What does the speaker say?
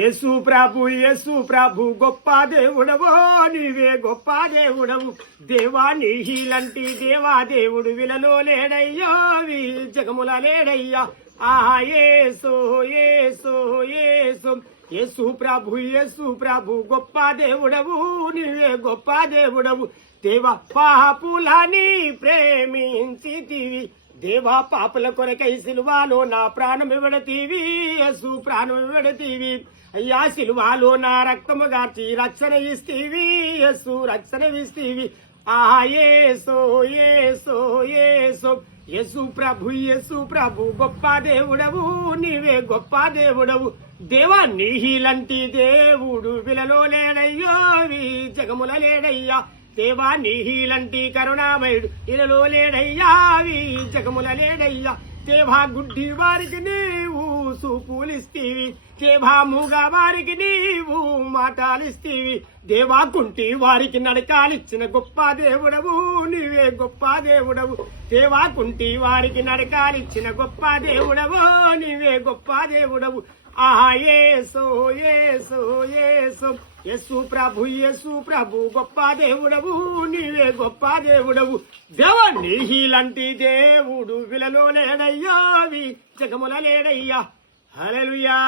యేసు ప్రభు గొప్ప దేవుడవో నీవే గొప్ప దేవుడవు దేవా నీలాంటి దేవా దేవుడు విలలో లేడయ్యా జగముల లేడయ్యా ఆహా యేసు యేసు యేసు యేసు ప్రభు గొప్ప దేవుడవు నీవే గొప్ప దేవుడవు దేవా పాపులని ప్రేమించితివి దేవా పాపుల కొరకై సిలువాలో నా ప్రాణం ఇవ్వడతీవి యేసు ప్రాణం ఇవ్వడతీవి అయ్యా సిలువాలో నా రక్తము గార్చి రక్షణ ఇస్తీవి యేసు రక్షణ ఇస్తీవి ఆహా యేసు యేసు యేసు యేసు ప్రభు గొప్ప దేవుడవు నీవే గొప్ప దేవుడవు దేవా నీలాంటి దేవుడు విలలో లేడయ్యో జగముల లేడయ్యా దేవా నీలాంటి కరుణామయుడు ఇలలో లేడయ్యా జగముల లేడయ్యా దేవా గుడ్డి వారికి నీవు సూపులిస్తీవి దేవా మూగా వారికి నీవు మాటలిస్తీవి దేవా కుంటి వారికి నడకాలిచ్చిన గొప్ప దేవుడవు నీవే గొప్ప దేవుడవు దేవా కుంటి వారికి నడకాలిచ్చిన గొప్ప దేవుడవు నీవే గొప్ప దేవుడవు ఆహా యేసు యేసు యేసు యేసు ప్రభు గొప్ప దేవుడవు నీవే గొప్ప దేవుడవు దేవా నీలాంటి దేవుడు విలలో లేడయ్యా జగముల లేడయ్యా హల్లెలూయా.